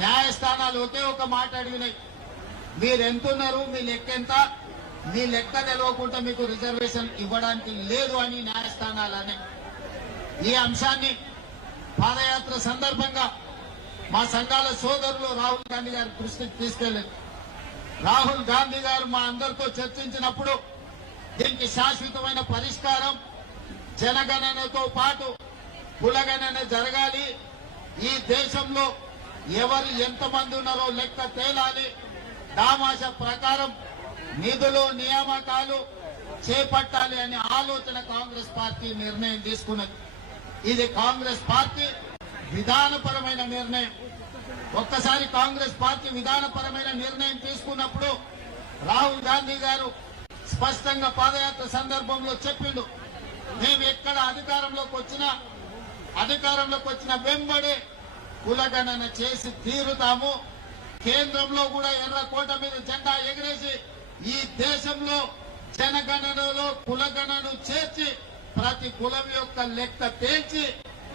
న్యాయస్థానాలు ఒకే ఒక మాట అడిగినాయి. మీరు ఎంతున్నారు మీ లెక్క ఎంత మీ లెక్క తెలవకుండా మీకు రిజర్వేషన్ ఇవ్వడానికి లేదు అని న్యాయస్థానాలనే. ఈ అంశాన్ని పాదయాత్ర సందర్భంగా మా సంఘాల సోదరులు రాహుల్ గాంధీ గారి దృష్టికి తీసుకెళ్ళారు రాహుల్ గాంధీ గారు మా అందరితో చర్చించినప్పుడు దీనికి శాశ్వతమైన పరిష్కారం జనగణనతో పాటు కులగణన జరగాలి. ఈ దేశంలో ఎవరు ఎంతమంది ఉన్నారో లెక్క తేలాలి. దామాష ప్రకారం నిధులు నియామకాలు చేపట్టాలి అనే ఆలోచన కాంగ్రెస్ పార్టీ నిర్ణయం తీసుకున్నది. ఇది కాంగ్రెస్ పార్టీ విధానపరమైన నిర్ణయం. ఒక్కసారి కాంగ్రెస్ పార్టీ విధానపరమైన నిర్ణయం తీసుకున్నప్పుడు రాహుల్ గాంధీ గారు స్పష్టంగా పాదయాత్ర సందర్భంలో చెప్పిండు మేము ఎక్కడ అధికారంలోకి వచ్చినా అధికారంలోకి వచ్చిన వెంబడే కులగణన చేసి తీరుతాము. కేంద్రంలో కూడా ఎర్రకోట మీద జెండా ఎగిరేసి ఈ దేశంలో జనగణనలో కులగణను చేర్చి ప్రతి కులం యొక్క లెక్క తేల్చి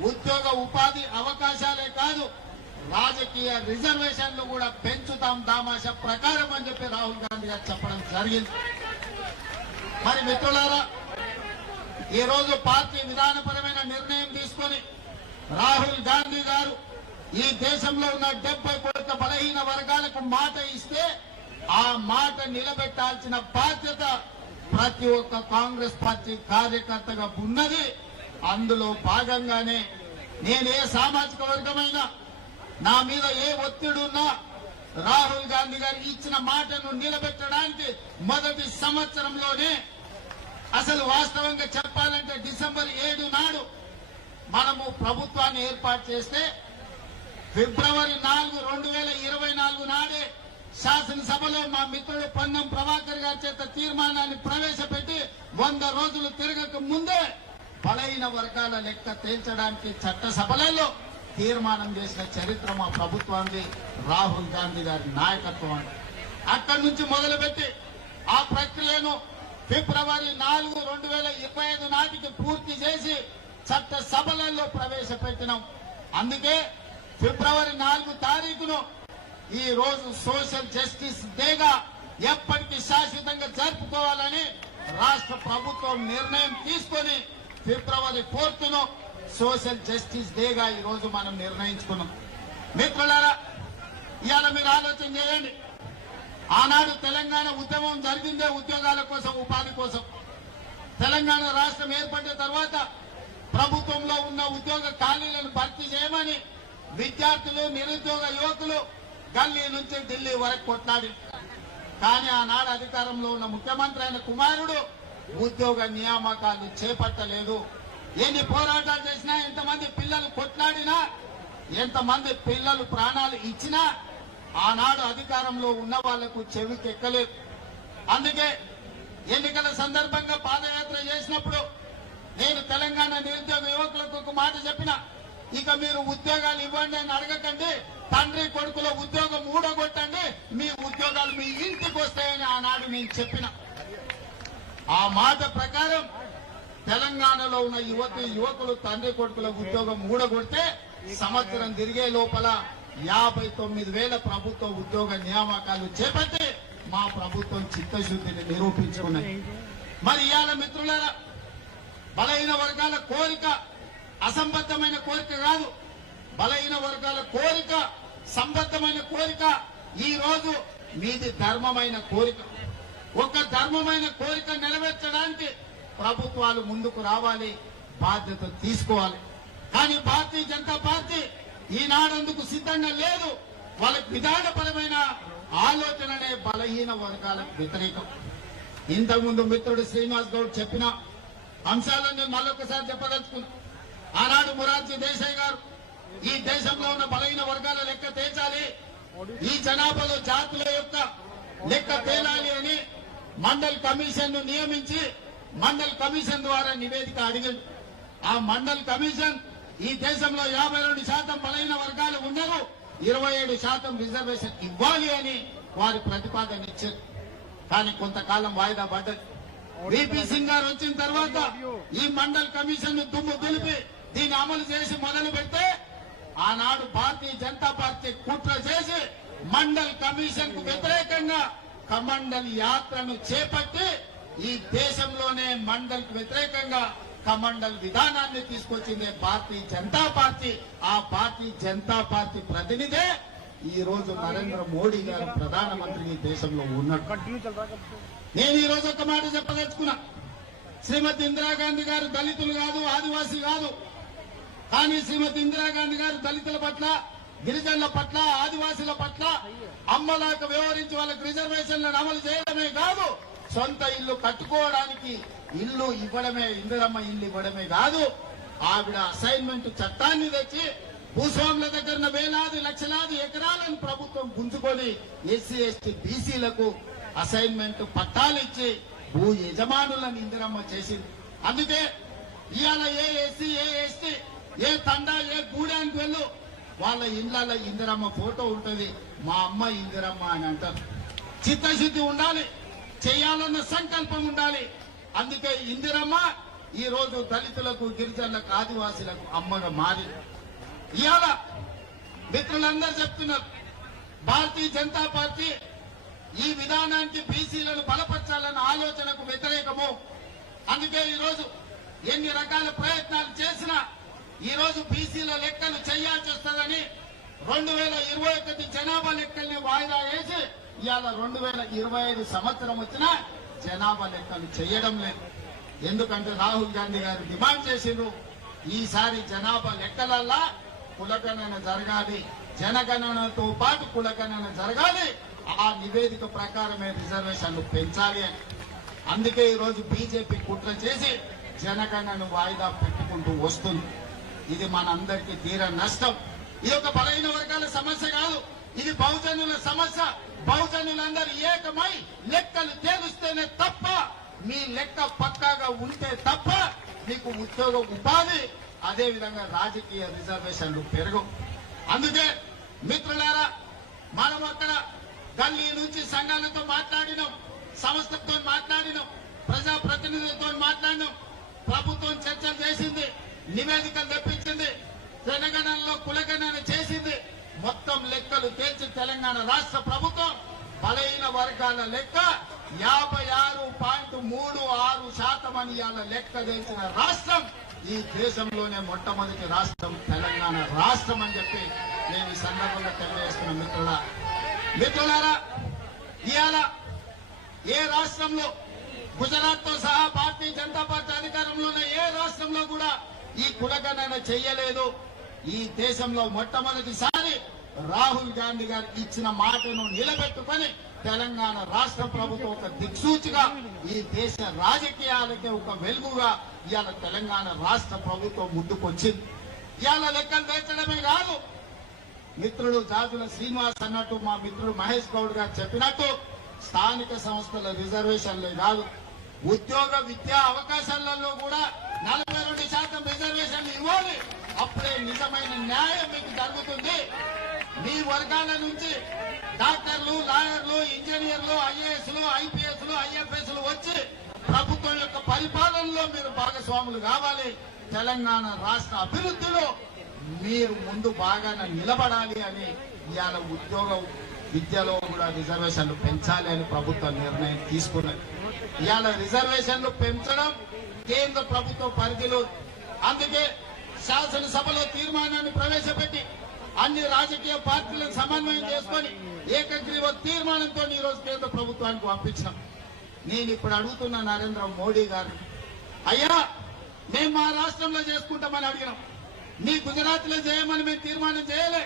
ఉద్యోగ ఉపాధి అవకాశాలే కాదు రాజకీయ రిజర్వేషన్లు కూడా పెంచుతాం దామాష ప్రకారం అని చెప్పి రాహుల్ గాంధీ గారు చెప్పడం జరిగింది. మరి మిత్రులారా ఈ రోజు పార్టీ విధానపరమైన నిర్ణయం తీసుకొని రాహుల్ గాంధీ గారు ఈ దేశంలో ఉన్న డెబ్బై కోట్ల బలహీన వర్గాలకు మాట ఇస్తే ఆ మాట నిలబెట్టాల్సిన బాధ్యత ప్రతి ఒక్క కాంగ్రెస్ పార్టీ కార్యకర్తగా ఉన్నది. అందులో భాగంగానే నేను ఏ సామాజిక వర్గమైనా నా మీద ఏ ఒత్తిడున్నా రాహుల్ గాంధీ గారు ఇచ్చిన మాటను నిలబెట్టడానికి మొదటి సంవత్సరంలోనే అసలు వాస్తవంగా చెప్పాలంటే డిసెంబర్ ఏడు నాడు మనము ప్రభుత్వాన్ని ఏర్పాటు చేస్తే ఫిబ్రవరి నాలుగు రెండు వేల ఇరవై నాలుగు నాడే శాసనసభలో మా మిత్రుడు పొన్నం ప్రభాకర్ గారి చేత తీర్మానాన్ని ప్రవేశపెట్టి వంద రోజులు తిరగక ముందే బలైన వర్గాల లెక్క తేల్చడానికి చట్టసభలలో తీర్మానం చేసిన చరిత్ర మా ప్రభుత్వానికి రాహుల్ గాంధీ గారి నాయకత్వం. అని అక్కడి నుంచి మొదలుపెట్టి ఆ ప్రక్రియను ఫిబ్రవరి నాలుగు రెండు వేల ఇరవై ఐదు నాటికి పూర్తి చేసి చట్ట సభలలో ప్రవేశపెట్టినాం. అందుకే ఫిబ్రవరి నాలుగు తారీఖును ఈ రోజు సోషల్ జస్టిస్ డేగా ఎప్పటికీ శాశ్వతంగా జరుపుకోవాలని రాష్ట్ర ప్రభుత్వం నిర్ణయం తీసుకొని ఫిబ్రవరి ఫోర్త్ను సోషల్ జస్టిస్ డేగా ఈ రోజు మనం నిర్ణయించుకున్నాం. మిత్రులారా ఇవాళ మీరు ఆలోచన చేయండి. ఆనాడు తెలంగాణ ఉద్యమం జరిగిందే ఉద్యోగాల కోసం ఉపాధి కోసం. తెలంగాణ రాష్ట్రం ఏర్పడిన తర్వాత ప్రభుత్వంలో ఉన్న ఉద్యోగ ఖాళీలను భర్తీ చేయమని విద్యార్థులు నిరుద్యోగ యువకులు గల్లీ నుంచి ఢిల్లీ వరకు కొట్లాడి కానీ ఆనాడు అధికారంలో ఉన్న ముఖ్యమంత్రి అయిన కుమారుడు ఉద్యోగ నియామకాలు చేపట్టలేదు. ఎన్ని పోరాటాలు చేసినా ఎంతమంది పిల్లలు కొట్లాడినా ఎంతమంది పిల్లలు ప్రాణాలు ఇచ్చినా ఆనాడు అధికారంలో ఉన్న వాళ్ళకు చెవికెక్కలేదు. అందుకే ఎన్నికల సందర్భంగా పాదయాత్ర చేసినప్పుడు నేను తెలంగాణ నిరుద్యోగ యువకులకు ఒక మాట చెప్పిన. ఇక మీరు ఉద్యోగాలు ఇవ్వండి అని అడగకండి. తండ్రి కొడుకుల ఉద్యోగం ఊడగొట్టండి. మీ ఉద్యోగాలు మీ ఇంటికి వస్తాయని ఆనాడు నేను చెప్పిన. ఆ మాట ప్రకారం తెలంగాణలో ఉన్న యువతి యువకులు తండ్రి కొడుకుల ఉద్యోగం ఊడగొడితే సంవత్సరం తిరిగే లోపల యాభై తొమ్మిది వేల ప్రభుత్వ ఉద్యోగ నియామకాలు చేపట్టి మా ప్రభుత్వం చిత్తశుద్ధిని నిరూపించుకున్నది. మరి ఇవాళ మిత్రులారా బలహీన వర్గాల కోరిక అసంబద్ధమైన కోరిక కాదు. బలహీన వర్గాల కోరిక సంబద్ధమైన కోరిక ఈ రోజు మీది ధర్మమైన కోరిక. ఒక ధర్మమైన కోరిక నెరవేర్చడానికి ప్రభుత్వాలు ముందుకు రావాలి బాధ్యత తీసుకోవాలి. కానీ భారతీయ జనతా పార్టీ ఈనాడందుకు సిద్ధంగా లేదు. వాళ్ళకి విధానపరమైన ఆలోచననే బలహీన వర్గాలకు వ్యతిరేకం. ఇంతకుముందు మిత్రుడు శ్రీనివాస్ గౌడ్ చెప్పిన అంశాలన్నీ మళ్ళొకసారి చెప్పదలుచుకున్నాను ఆనాడు మొరార్జీ దేశాయ్ గారు ఈ దేశంలో ఉన్న బలహీన వర్గాల లెక్క తేల్చాలి. ఈ జనాభాలో జాతుల యొక్క లెక్క తేలాలి అని మండల్ కమిషన్ను నియమించి మండల్ కమిషన్ ద్వారా నివేదిక అడిగింది. ఆ మండల్ కమిషన్ ఈ దేశంలో యాభై రెండు శాతం బలహీన వర్గాలు ఉన్నారు ఇరవై ఏడు శాతం రిజర్వేషన్ ఇవ్వాలి అని వారి ప్రతిపాదన ఇచ్చారు. కానీ కొంతకాలం వాయిదా పడ్డది. విపి సింగ్ గారు వచ్చిన తర్వాత ఈ మండల్ కమిషన్ను దుమ్ము దులిపి దీన్ని అమలు చేసి మొదలు పెడితే ఆనాడు భారతీయ జనతా పార్టీ కుట్ర చేసి మండల్ కమిషన్కు వ్యతిరేకంగా కమండల్ యాత్రను చేపట్టి ఈ దేశంలోనే మండల్కు వ్యతిరేకంగా కమండల్ విధానాన్ని తీసుకొచ్చింది భారతీయ జనతా పార్టీ. ఆ భారతీయ జనతా పార్టీ ప్రతినిధే ఈ రోజు నరేంద్ర మోడీ గారు ప్రధానమంత్రి ఈ దేశంలో ఉన్నట్టు. నేను ఈ రోజు ఒక మాట చెప్పదలుచుకున్నా. శ్రీమతి ఇందిరాగాంధీ గారు దళితులు కాదు ఆదివాసీ కాదు. కానీ శ్రీమతి ఇందిరాగాంధీ గారు దళితుల పట్ల గిరిజనుల పట్ల ఆదివాసీల పట్ల అమ్మలాక వ్యవహరించి వాళ్ళకి రిజర్వేషన్లను అమలు చేయడమే కాదు సొంత ఇల్లు కట్టుకోవడానికి ఇల్లు ఇవ్వడమే ఇందిరమ్మ ఇల్లు ఇవ్వడమే కాదు ఆవిడ అసైన్మెంట్ చట్టాన్ని తెచ్చి భూస్వాముల దగ్గర వేలాది లక్షలాది ఎకరాలను ప్రభుత్వం గుంజుకొని ఎస్సీ ఎస్టీ బీసీలకు అసైన్మెంట్ పట్టాలు ఇచ్చి భూ యజమానులను ఇందిరమ్మ చేసింది. అందుకే ఇవాళ ఏ ఎస్సీ ఏ ఎస్టీ ఏ తండా ఏ గూడానికి వెళ్ళు. వాళ్ళ ఇండ్ల ఇందిరమ్మ ఫోటో ఉంటుంది. మా అమ్మ ఇందిరమ్మ అని అంటారు. చిత్తశుద్ధి ఉండాలి. చేయాలన్న సంకల్పం ఉండాలి. అందుకే ఇందిరమ్మ ఈ రోజు దళితులకు గిరిజనులకు ఆదివాసులకు అమ్మగా మారి. ఇవాళ మిత్రులందరూ చెప్తున్నారు. భారతీయ జనతా పార్టీ ఈ విధానానికి బీసీలను బలపరచాలన్న ఆలోచనకు వ్యతిరేకము. అందుకే ఈరోజు ఎన్ని రకాల ప్రయత్నాలు చేసినా ఈరోజు బీసీల లెక్కలు చేయాల్సి వస్తుందని రెండు వేల ఇరవై ఒకటి జనాభా లెక్కల్ని వాయిదా వేసి ఇవాళ రెండు వేల ఇరవై ఐదు సంవత్సరం వచ్చినా జనాభా లెక్కలు చేయడం లేదు. ఎందుకంటే రాహుల్ గాంధీ గారు డిమాండ్ చేసిండ్రు ఈసారి జనాభా లెక్కలల్లా కులగణన జరగాలి జనగణనతో పాటు కులగణన జరగాలి ఆ నివేదిక ప్రకారమే రిజర్వేషన్లు పెంచాలి అని. అందుకే ఈరోజు బీజేపీ కుట్ర చేసి జనగణను వాయిదా పెట్టుకుంటూ వస్తుంది. ఇది మనందరికీ తీర నష్టం. ఇది ఒక బలహీన వర్గాల సమస్య కాదు ఇది బహుజనుల సమస్య. బహుజనులందరూ ఏకమై లెక్కలు తేలుస్తేనే తప్ప మీ లెక్క పక్కాగా ఉంటే తప్ప మీకు ఉద్యోగ ఉపాధి అదే విధంగా రాజకీయ రిజర్వేషన్లు పెరగవు అందుకే మిత్రులారా మనం అక్కడ గల్లీ నుంచి సంఘాలతో మాట్లాడినాం సంస్థతో మాట్లాడినాం ప్రజాప్రతినిధులతో మాట్లాడినాం ప్రభుత్వం చర్చలు చేసింది. నివేదికలు తెప్పించింది. తెలంగాణలో కులగణన చేసింది. మొత్తం లెక్కలు తేల్చి తెలంగాణ రాష్ట్ర ప్రభుత్వం. బలహీన వర్గాల లెక్క యాభై ఆరు పాయింట్ మూడు ఆరు శాతం అని ఇవాళ లెక్క తెలిసిన రాష్ట్రం. ఈ దేశంలోనే మొట్టమొదటి రాష్ట్రం తెలంగాణ రాష్ట్రం అని చెప్పి నేను ఈ సందర్భంగా తెలియజేస్తున్న మిత్రుల మిత్రులారా ఇవాళ ఏ రాష్ట్రంలో గుజరాత్తో సహా భారతీయ జనతా పార్టీ అధికారంలో ఉన్న ఏ రాష్ట్రంలో కూడా ఈ కులగణన చెయ్యలేదు ఈ దేశంలో మొట్టమొదటిసారి రాహుల్ గాంధీ గారు ఇచ్చిన మాటను నిలబెట్టుకొని తెలంగాణ రాష్ట్ర ప్రభుత్వం ఒక దిక్సూచిగా ఈ దేశ రాజకీయాలకే ఒక వెలుగుగా ఇవాళ తెలంగాణ రాష్ట్ర ప్రభుత్వం ముందుకొచ్చింది. ఇవాళ లెక్కలు వేర్చడమే కాదు మిత్రుడు జాతుల శ్రీనివాస్ అన్నట్టు మా మిత్రుడు మహేష్ గౌడ్ గారు చెప్పినట్టు స్థానిక సంస్థల రిజర్వేషన్లే కాదు ఉద్యోగ విద్యా అవకాశాలలో కూడా నలభై రెండు శాతం రిజర్వేషన్లు ఇవ్వాలి. అప్పుడే నిజమైన న్యాయం మీకు జరుగుతుంది. మీ వర్గాల నుంచి డాక్టర్లు లాయర్లు ఇంజనీర్లు ఐఏఎస్లు ఐపీఎస్లు ఐఎఫ్ఎస్లు వచ్చి ప్రభుత్వం యొక్క పరిపాలనలో మీరు భాగస్వాములు కావాలి. తెలంగాణ రాష్ట్ర అభివృద్ధిలో మీరు ముందు బాగానే నిలబడాలి అని ఇవాళ ఉద్యోగ విద్యలో కూడా రిజర్వేషన్లు పెంచాలి అని ప్రభుత్వం నిర్ణయం తీసుకున్నది. ఇవాళ రిజర్వేషన్లు పెంచడం కేంద్ర ప్రభుత్వ పరిధిలో. అందుకే శాసనసభలో తీర్మానాన్ని ప్రవేశపెట్టి అన్ని రాజకీయ పార్టీలను సమన్వయం చేసుకొని ఏకగ్రీవ తీర్మానంతో ఈరోజు రోజు కేంద్ర ప్రభుత్వానికి పంపించాం. నేను ఇప్పుడు అడుగుతున్న నరేంద్ర మోడీ గారు అయ్యా మేము మా రాష్ట్రంలో చేసుకుంటామని అడిగినాం. మీ గుజరాత్లో చేయమని మేము తీర్మానం చేయలే.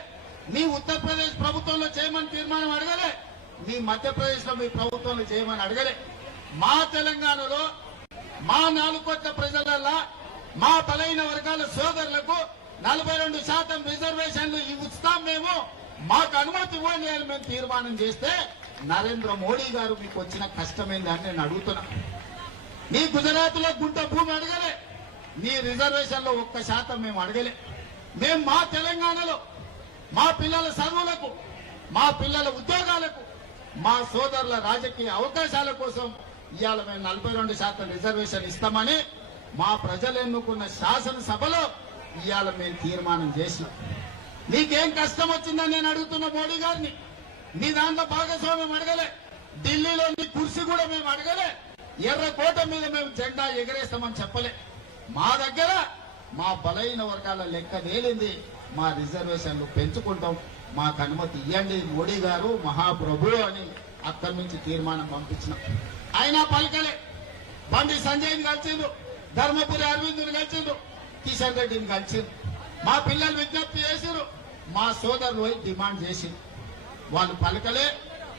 మీ ఉత్తరప్రదేశ్ ప్రభుత్వంలో చేయమని తీర్మానం అడగలే. మీ మధ్యప్రదేశ్లో మీ ప్రభుత్వంలో చేయమని అడగలే. మా తెలంగాణలో మా నాలుగు కోట్ల ప్రజలల్లా మా బలైన వర్గాల సోదరులకు నలభై రెండు శాతం రిజర్వేషన్లు ఇస్తాం మేము. మాకు అనుమతి ఇవ్వండి అని మేము తీర్మానం చేస్తే నరేంద్ర మోడీ గారు మీకు వచ్చిన కష్టమైందని నేను అడుగుతున్నా. నీ గుజరాత్లో గుంట భూమి అడగలే. నీ రిజర్వేషన్లో ఒక్క శాతం మేము అడగలే. మేము మా తెలంగాణలో మా పిల్లల చదువులకు మా పిల్లల ఉద్యోగాలకు మా సోదరుల రాజకీయ అవకాశాల కోసం ఇవాళ మేము నలభై రెండు శాతం రిజర్వేషన్ ఇస్తామని మా ప్రజలు ఎన్నుకున్న శాసనసభలో ఇవాళ మేము తీర్మానం చేసినాం. మీకేం కష్టం వచ్చిందని నేను అడుగుతున్న మోడీ గారిని నీ దాంట్లో భాగస్వామ్యం అడగలే. ఢిల్లీలో నీ కుర్సీ కూడా మేము అడగలే. ఎర్రకోట మీద మేము జెండా ఎగరేస్తామని చెప్పలే. మా దగ్గర మా బలైన వర్గాల లెక్క తేలింది. మా రిజర్వేషన్లు పెంచుకుంటాం. మాకు అనుమతి ఇవ్వండి మోడీ గారు మహాప్రభు అని అక్కడి నుంచి తీర్మానం పంపించినాం. అయినా పలకలే. బండి సంజయ్ని కలిసిండు ధర్మపురి అరవిందుని కలిసిండు కిషన్ రెడ్డిని కలిసిండు. మా పిల్లలు విజ్ఞప్తి చేసిరు మా సోదరులు డిమాండ్ చేసిండు వాళ్ళు పలకలే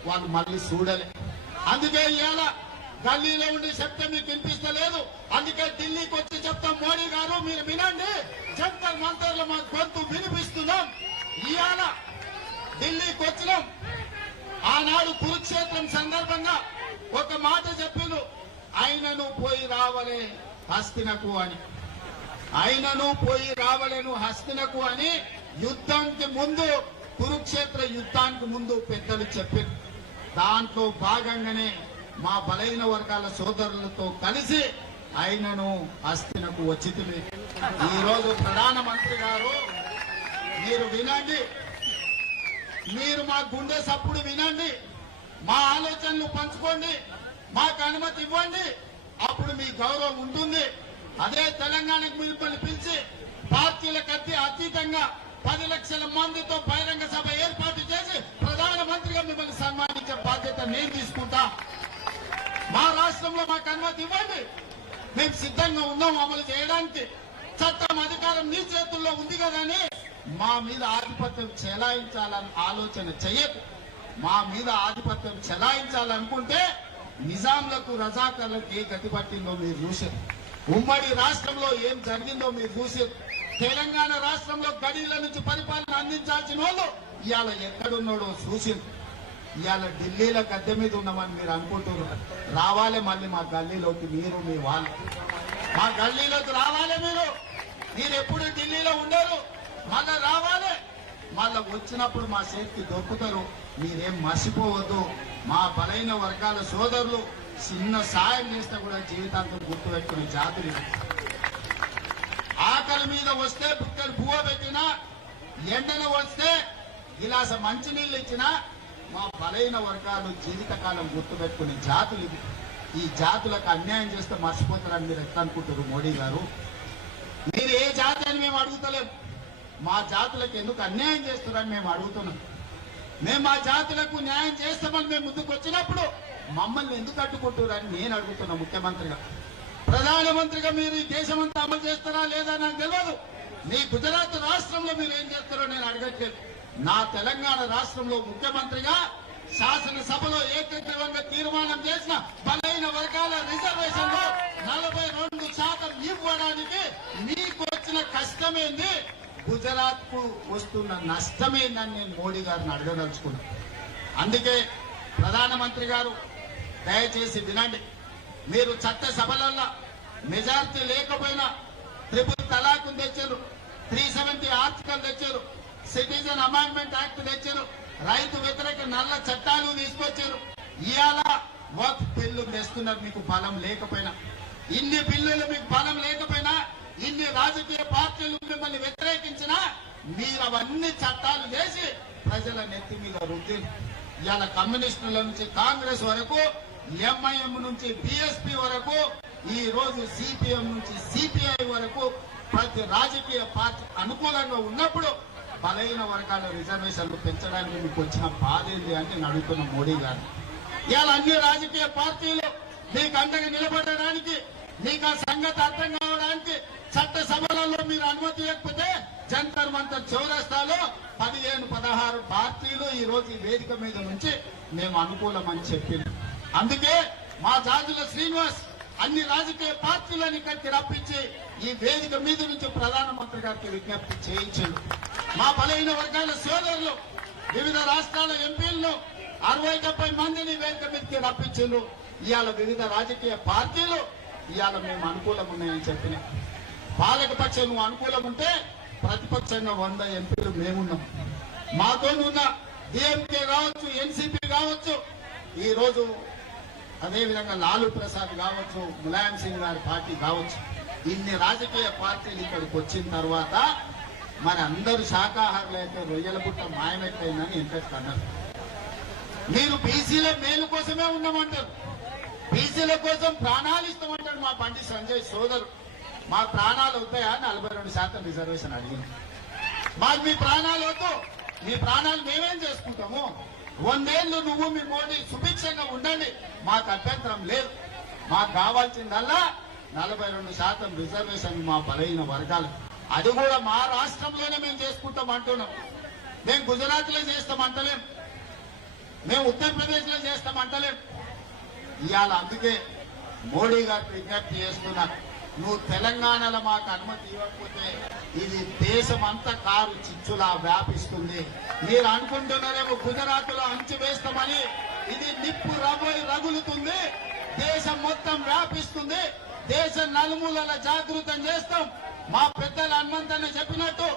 వాళ్ళు మళ్ళీ చూడలే. అందుకే ఇవాళ గల్లీలో ఉండి చెప్తే మీకు వినిపిస్తలేదు. అందుకే ఢిల్లీకి వచ్చి చెప్తాం మోడీ గారు మీరు వినండి. జంతర్ మంతర్లు మా గొంతు వినిపిస్తున్నాం. ఇవాళ ఢిల్లీకి వచ్చినాం. ఆనాడు కురుక్షేత్రం సందర్భంగా ఒక మాట చెప్పిండు ఆయనను పోయి రావలే హస్తినకు అని. ఆయనను పోయి రావలేను హస్తినకు అని యుద్ధానికి ముందు కురుక్షేత్ర యుద్ధానికి ముందు పెద్దలు చెప్పారు. దాంట్లో భాగంగానే మా బలైన వర్గాల సోదరులతో కలిసి ఆయనను హస్తినకు వచ్చింది ఈరోజు ప్రధానమంత్రి గారు మీరు వినండి. మీరు మా గుండె సప్పుడు వినండి. మా ఆలోచనలు పంచుకోండి మాకు అనుమతి ఇవ్వండి అప్పుడు మీ గౌరవం ఉంటుంది. అదే తెలంగాణకు మిమ్మల్ని పిలిచి పార్టీలకు అతి అతీతంగా పది లక్షల మందితో బహిరంగ సభ ఏర్పాటు చేసి ప్రధానమంత్రిగా మిమ్మల్ని సన్మానించే బాధ్యత నేను తీసుకుంటా. మా రాష్ట్రంలో మాకు అనుమతి ఇవ్వండి. మేము సిద్ధంగా ఉన్నాం అమలు చేయడానికి. చట్టం అధికారం నీ చేతుల్లో ఉంది కదని మా మీద ఆధిపత్యం చెలాయించాలని ఆలోచన చెయ్యకు మా మీద ఆధిపత్యం చెలాయించాలనుకుంటే నిజాంలకు రజాకర్లకు ఏ గతి పట్టిందో మీరు చూసారు ఉమ్మడి రాష్ట్రంలో ఏం జరిగిందో మీరు చూసారు తెలంగాణ రాష్ట్రంలో గడీల నుంచి పరిపాలన అందించాల్సిన వాళ్ళు ఇవాళ ఎక్కడున్నాడో చూసింది. ఇవాళ ఢిల్లీలో గద్దె మీద ఉన్నామని మీరు అనుకుంటున్నారు. రావాలి మళ్ళీ మా గల్లీలోకి మీరు మీ వాళ్ళు. మా గల్లీలోకి రావాలి మీరు. మీరు ఎప్పుడు ఢిల్లీలో ఉండరు. మళ్ళా రావాలి మళ్ళీ వచ్చినప్పుడు మా చేతికి దొక్కుతారు. మీరేం మర్చిపోవద్దు. మా బలైన వర్గాల సోదరులు చిన్న సాయం చేస్తే కూడా జీవితాంతం గుర్తుపెట్టుకునే జాతులు ఆకలి మీద వస్తే బుక్కలు పువ్వ పెట్టినా ఎండను వస్తే గిలాస మంచినీళ్ళు ఇచ్చినా మా బలైన వర్గాలు జీవితకాలం గుర్తుపెట్టుకునే జాతులు ఈ జాతులకు అన్యాయం చేస్తే మర్చిపోతారని మీరు ఎట్లా అనుకుంటారు మోడీ గారు? మీరు ఏ జాతి అని మేము అడుగుతలేం. మా జాతులకు ఎందుకు అన్యాయం చేస్తారని మేము అడుగుతున్నాం. మేము మా జాతులకు న్యాయం చేస్తామని మేము ముందుకు వచ్చినప్పుడు మమ్మల్ని ఎందుకు అడ్డుకుంటున్నారని నేను అడుగుతున్నా ముఖ్యమంత్రిగా. ప్రధానమంత్రిగా మీరు ఈ దేశమంతా అమలు చేస్తారా లేదా నాకు తెలియదు. మీ గుజరాత్ రాష్ట్రంలో మీరు ఏం చేస్తారో నేను అడగట్లేదు. నా తెలంగాణ రాష్ట్రంలో ముఖ్యమంత్రిగా శాసనసభలో ఏకగ్రీవంగా తీర్మానం చేసిన బలైన వర్గాల రిజర్వేషన్లో నలభై రెండు శాతం ఇవ్వడానికి మీకు వచ్చిన కష్టమేంది? గుజరాత్కు వస్తున్న నష్టమేందని నేను మోడీ గారిని అడగదలుచుకున్నాను అందుకే ప్రధానమంత్రి గారు దయచేసి వినండి. మీరు చట్ట సభలల్లో మెజార్టీ లేకపోయినా త్రిపుల్ తలాక్ తెచ్చారు. త్రీ సెవెంటీ ఆర్టికల్ తెచ్చారు. సిటిజన్ అమెండ్మెంట్ యాక్ట్ తెచ్చారు. రైతు వ్యతిరేక నల్ల చట్టాలు తీసుకొచ్చారు. ఇవాళ వక్ బిల్లు తెస్తున్నారు మీకు బలం లేకపోయినా. ఇన్ని బిల్లులు మీకు బలం లేకపోయినా ఇన్ని రాజకీయ పార్టీలు మిమ్మల్ని వ్యతిరేకించినా మీరు అవన్నీ చట్టాలు చేసి ప్రజల నెత్తి మీద రుద్ది. ఇవాళ కమ్యూనిస్టుల నుంచి కాంగ్రెస్ వరకు ఎంఐఎం నుంచి బిఎస్పీ వరకు ఈ రోజు సిపిఎం నుంచి సిపిఐ వరకు ప్రతి రాజకీయ పార్టీ అనుకూలంగా ఉన్నప్పుడు బలైన వర్గాల రిజర్వేషన్లు పెంచడానికి మీకు వచ్చిన బాధ ఏంటి అంటే నేను మోడీ గారు. ఇవాళ అన్ని రాజకీయ పార్టీలు మీకు అండగా నిలబడడానికి మీకు ఆ సంగతి అర్థం కావడానికి చట్ట సభలలో మీరు అనుమతి ఇవ్వకపోతే జంతర్ మంతర్ చౌరస్తాలో పదిహేను పదహారు పార్టీలు ఈ రోజు ఈ వేదిక మీద నుంచి మేము అనుకూలమని చెప్పింది అందుకే మా జాతుల శ్రీనివాస్ అన్ని రాజకీయ పార్టీలను ఇక్కడికి రప్పించి ఈ వేదిక మీద నుంచి ప్రధానమంత్రి గారికి విజ్ఞప్తి చేయించారు. మా బలహీన వర్గాల సోదరులు వివిధ రాష్ట్రాల ఎంపీలను అరవై డెబ్బై మందిని వేదిక మీదకి రప్పించారు. ఇవాళ వివిధ రాజకీయ పార్టీలు ఇవాళ మేము అనుకూలం ఉన్నాయని చెప్పిన. పాలక పక్షం నువ్వు అనుకూలం ఉంటే ప్రతిపక్షంగా వంద ఎంపీలు మేమున్నాం. మాతో ఉన్న డిఎంకే కావచ్చు ఎన్సీపీ కావచ్చు ఈ రోజు అదేవిధంగా లాలూ ప్రసాద్ కావచ్చు ములాయం సింగ్ గారి పార్టీ కావచ్చు. ఇన్ని రాజకీయ పార్టీలు ఇక్కడికి వచ్చిన తర్వాత మరి అందరూ శాకాహారులు అయితే రొయ్యల పుట్ట మాయమైపోయిందని ఇంట్రెస్ట్ అన్నారు. మీరు బీసీల మేలు కోసమే ఉన్నామంటారు. బీసీల కోసం ప్రాణాలు ఇస్తామంటాడు మా బండి సంజయ్ సోదరు. మా ప్రాణాలు అవుతాయా నలభై రెండు శాతం రిజర్వేషన్ అడిగింది. మాకు మీ ప్రాణాలు వద్దు. మీ ప్రాణాలు మేమేం చేసుకుంటాము? వందేళ్ళు నువ్వు మీ మోడీ సుభిక్షంగా ఉండండి. మాకు అభ్యంతరం లేదు. మాకు కావాల్సిందల్లా నలభై రెండు శాతం రిజర్వేషన్ మా బలహీన వర్గాలు. అది కూడా మా రాష్ట్రంలోనే మేము చేసుకుంటాం అంటున్నాం. మేము గుజరాత్లో చేస్తాం అంటలేం. మేము ఉత్తరప్రదేశ్లో చేస్తాం అంటలేం. ఇవాళ అందుకే మోడీ గారు విజ్ఞప్తి చేస్తున్నారు. నువ్వు తెలంగాణలో మాకు అనుమతి ఇవ్వకపోతే ఇది దేశం అంతా కారు చిచ్చులా వ్యాపిస్తుంది. మీరు అనుకుంటున్నారేమో గుజరాత్లో అంచు వేస్తామని ఇది నిప్పు రబోయి రగులుతుంది. దేశం మొత్తం వ్యాపిస్తుంది. దేశం నలుమూలల జాగృతం చేస్తాం. మా పెద్దలు హనుమంతన్న చెప్పినట్టు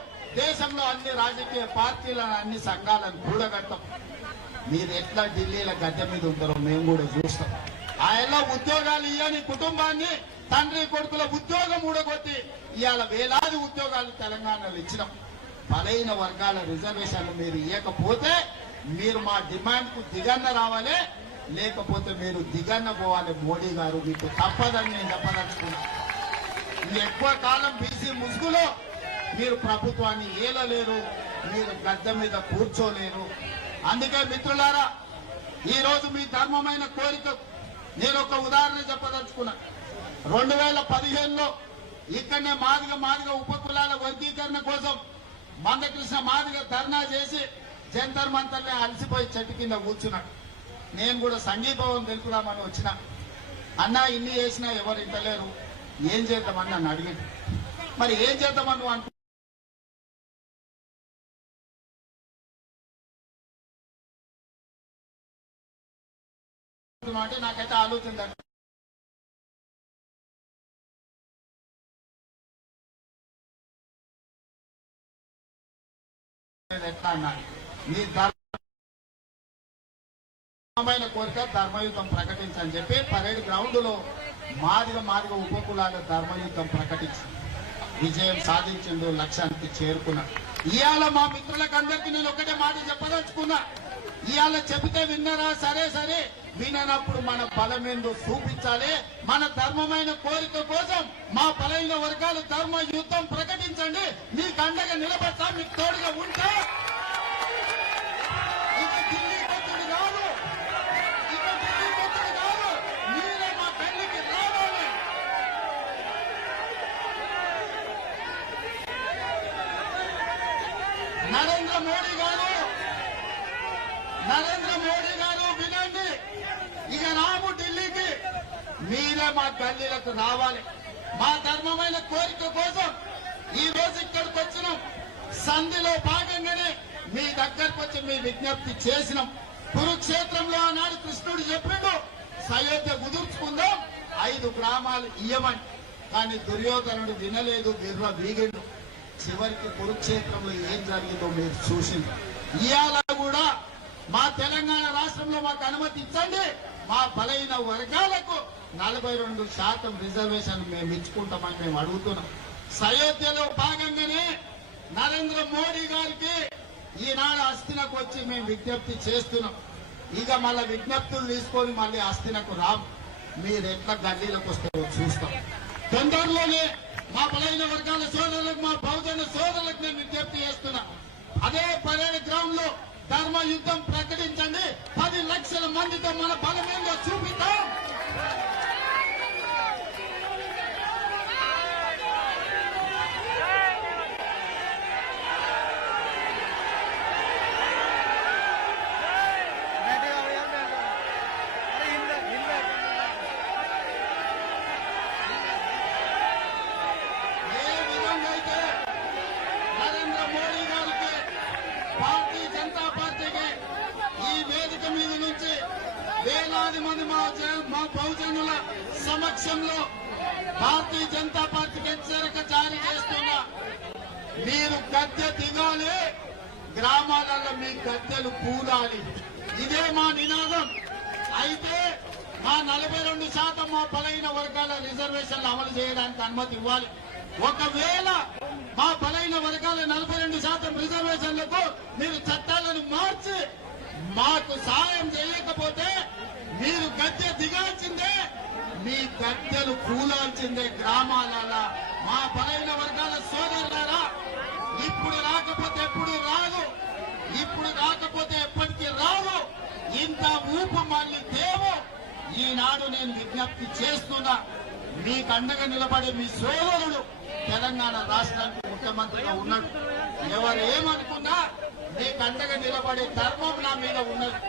దేశంలో అన్ని రాజకీయ పార్టీలను అన్ని సంఘాలను కూడగట్టం మీరు ఎట్లా ఢిల్లీల గడ్డ మీద ఉంటారో మేము కూడా చూస్తాం. ఆయన ఉద్యోగాలు ఇవ్వని కుటుంబాన్ని తండ్రి కొడుకుల ఉద్యోగం ఊడగొట్టి ఇవాళ వేలాది ఉద్యోగాలు తెలంగాణలో ఇచ్చినాం. బలైన వర్గాల రిజర్వేషన్లు మీరు ఇవ్వకపోతే మీరు మా డిమాండ్కు దిగన్న రావాలి లేకపోతే మీరు దిగన్న పోవాలి మోడీ గారు మీకు తప్పదని నేను చెప్పదలుచుకున్నా. ఎక్కువ కాలం బీసీ ముసుగులో మీరు ప్రభుత్వాన్ని ఏలలేరు మీరు గద్దె మీద కూర్చోలేరు. అందుకే మిత్రులారా ఈరోజు మీ ధర్మమైన కోరిక నేను ఒక ఉదాహరణ చెప్పదలుచుకున్నా. రెండు వేల పదిహేనులో ఇక్కడనే మాదిగ మాదిగ ఉపకులాల వర్గీకరణ కోసం మందకృష్ణ మాదిగ ధర్నా చేసి జంతర్ మంతర్నే అలసిపోయి చెట్టు కింద కూర్చున్నాడు. నేను కూడా సంఘీభావం తెలుపుదామని వచ్చిన. అన్నా ఇన్ని చేసినా ఎవరు ఇంటలేరు ఏం చేద్దామని నన్ను అడిగింది మరి ఏం చేద్దామని అంటే నాకైతే ఆలోచన ఎట్లా మీ ధర్మమైన కోరిక ధర్మయుద్ధం ప్రకటించని చెప్పి పరేడ్ గ్రౌండ్లో మాదిగ మాదిగ ఉపకులాల ధర్మయుద్ధం ప్రకటించి విజయం సాధించిండు లక్ష్యానికి చేరుకున్నాడు ఇవాళ మా మిత్రులకు అందరికీ నేను ఒకటే మాట చెప్పదలుచుకున్నా. ఇవాళ చెబితే విన్నారా? సరే సరే. విననప్పుడు మన బలమేందో చూపించాలి. మన ధర్మమైన కోరిక కోసం మా బలైన వర్గాలు ధర్మ యుద్ధం ప్రకటించండి. మీకు అండగా నిలబడతా మీకు తోడుగా ఉంటా ఇక ఢిల్లీ కొత్తది కాదు ఇక ఢిల్లీ కొత్తది కాదు మీరే మా పెళ్ళికి రావాలి నరేంద్ర మోడీ గారు నరేంద్ర మోడీ గారు వినండి ఇక రాము ఢిల్లీకి మీరే మా గల్లీలకు రావాలి. మా ధర్మమైన కోరిక కోసం ఈ రోజు ఇక్కడికి వచ్చినాం. సంధిలో భాగంగానే మీ దగ్గరకు వచ్చి మీ విజ్ఞప్తి చేసినాం. కురుక్షేత్రంలో ఆనాడు కృష్ణుడు చెప్పిండు సయోధ్య కుదుర్చుకుందాం ఐదు గ్రామాలు ఇయ్యమని. కానీ దుర్యోధనుడు వినలేదు విర్ర వీగిండు. చివరికి కురుక్షేత్రంలో ఏం జరిగిందో మీరు చూసింది ఇవాళ కూడా మా తెలంగాణ రాష్ట్రంలో మాకు అనుమతి ఇచ్చండి మా బలైన వర్గాలకు నలభై రెండు శాతం రిజర్వేషన్ మేము ఇచ్చుకుంటామని మేము అడుగుతున్నాం. సయోధ్యలో భాగంగానే నరేంద్ర మోడీ గారికి ఈనాడు అస్థినకు వచ్చి మేము విజ్ఞప్తి చేస్తున్నాం. ఇక మళ్ళీ విజ్ఞప్తులు తీసుకొని మళ్ళీ అస్థినకు రా. మీరు ఎట్లా గల్లీలకు వస్తారో చూస్తాం. తొందరలోనే మా బలైన వర్గాల సోదరులకు మా బహుజన సోదరులకు నేను విజ్ఞప్తి చేస్తున్నా. అదే పరేడ్ గ్రౌండ్లో ధర్మ యుద్ధం ప్రకటించండి. పది లక్షల మందితో మన బలమేందో చూపిద్దాం గట్టిగా ఉయ్యాలి అరే ఇల్లు ఇల్లు ఏ విధంగా అయితే నరేంద్ర మోడీ గారికి భారతీయ జనతా పార్టీకి ఈ వేదిక మీద నుంచి వేలాది మంది మా జ- మా బహుజనుల సమక్షంలో భారతీయ జనతా పార్టీకి హెచ్చరిక జారీ చేస్తున్నా. మీరు గద్దె దిగాలి గ్రామాలలో మీ గద్దెలు కూడాలి ఇదే మా నినాదం. అయితే మా నలభై రెండు శాతం మా బలైన వర్గాల రిజర్వేషన్లు అమలు చేయడానికి అనుమతి ఇవ్వాలి. ఒకవేళ మా బలైన వర్గాల నలభై రెండు శాతం రిజర్వేషన్లకు మీరు చట్టాలను మార్చి మాకు సాయం చేయకపోతే మీరు గద్దె దిగాల్సిందే. మీ గద్దెలు కూలాల్సిందే గ్రామాలలో మా బలైన వర్గాల సోదరులారా ఇప్పుడు రాకపోతే ఎప్పుడు రాదు ఇప్పుడు రాకపోతే ఎప్పటికీ రాదు. ఇంత ఊపు మళ్ళీ దేవు ఈనాడు నేను విజ్ఞప్తి చేస్తున్నా మీకు అండగా నిలబడే మీ సోదరుడు తెలంగాణ రాష్ట్రానికి ముఖ్యమంత్రిగా ఉన్నాడు. ఎవరు ఏమనుకున్నా మీకు అండగా నిలబడే ధర్మం నా మీద ఉన్నది.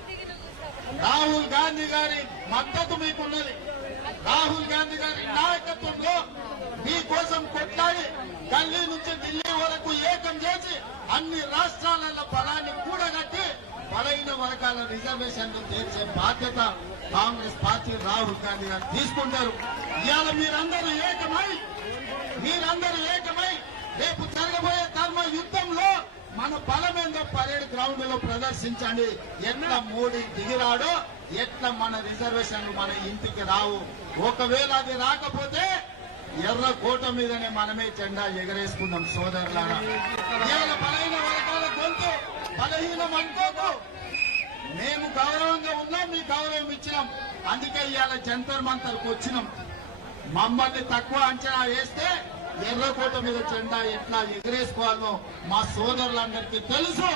రాహుల్ గాంధీ గారి మద్దతు మీకున్నది. రాహుల్ గాంధీ గారి నాయకత్వంలో మీకోసం కొట్లాడి ఢిల్లీ నుంచి ఢిల్లీ వరకు ఏకం చేసి అన్ని రాష్ట్రాలలో బలాన్ని కూడగట్టి బలైన వర్గాల రిజర్వేషన్లు తీర్చే బాధ్యత కాంగ్రెస్ పార్టీ రాహుల్ గాంధీ గారు తీసుకుంటారు. ఇవాళ మీరందరూ ఏకమై మీరందరూ ఏకమై రేపు జరగబోయే ధర్మ యుద్ధంలో మన బలమేందో పరేడ్ గ్రౌండ్లో ప్రదర్శించండి. ఎంత మోడీ దిగిరాడో ఎట్లా మన రిజర్వేషన్లు మన ఇంటికి రావు? ఒకవేళ అది రాకపోతే ఎర్ర కోట మీదనే మనమే జెండా ఎగరేసుకుందాం సోదరులారా. బలహీన వర్గాల గొంతు బలహీనం అనుకోకు మేము గౌరవంగా ఉన్నాం మీ గౌరవం ఇచ్చినాం. అందుకే ఇవాళ జంతర్ మంతర్కు వచ్చినాం. మమ్మల్ని తక్కువ అంచనా వేస్తే ఎర్రకోట మీద జెండా ఎట్లా ఎగరేసుకోవాలో మా సోదరులందరికీ తెలుసు.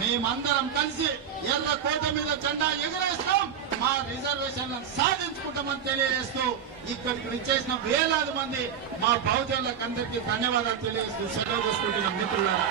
మేమందరం కలిసి ఎర్రకోట మీద జెండా ఎగరేస్తాం. మా రిజర్వేషన్లను సాధించుకుంటామని తెలియజేస్తూ ఇక్కడికి విచ్చేసిన వేలాది మంది మా బహుజనులకు అందరికీ ధన్యవాదాలు తెలియజేస్తూ సెలవు తీసుకుంటున్నాం మిత్రులారా.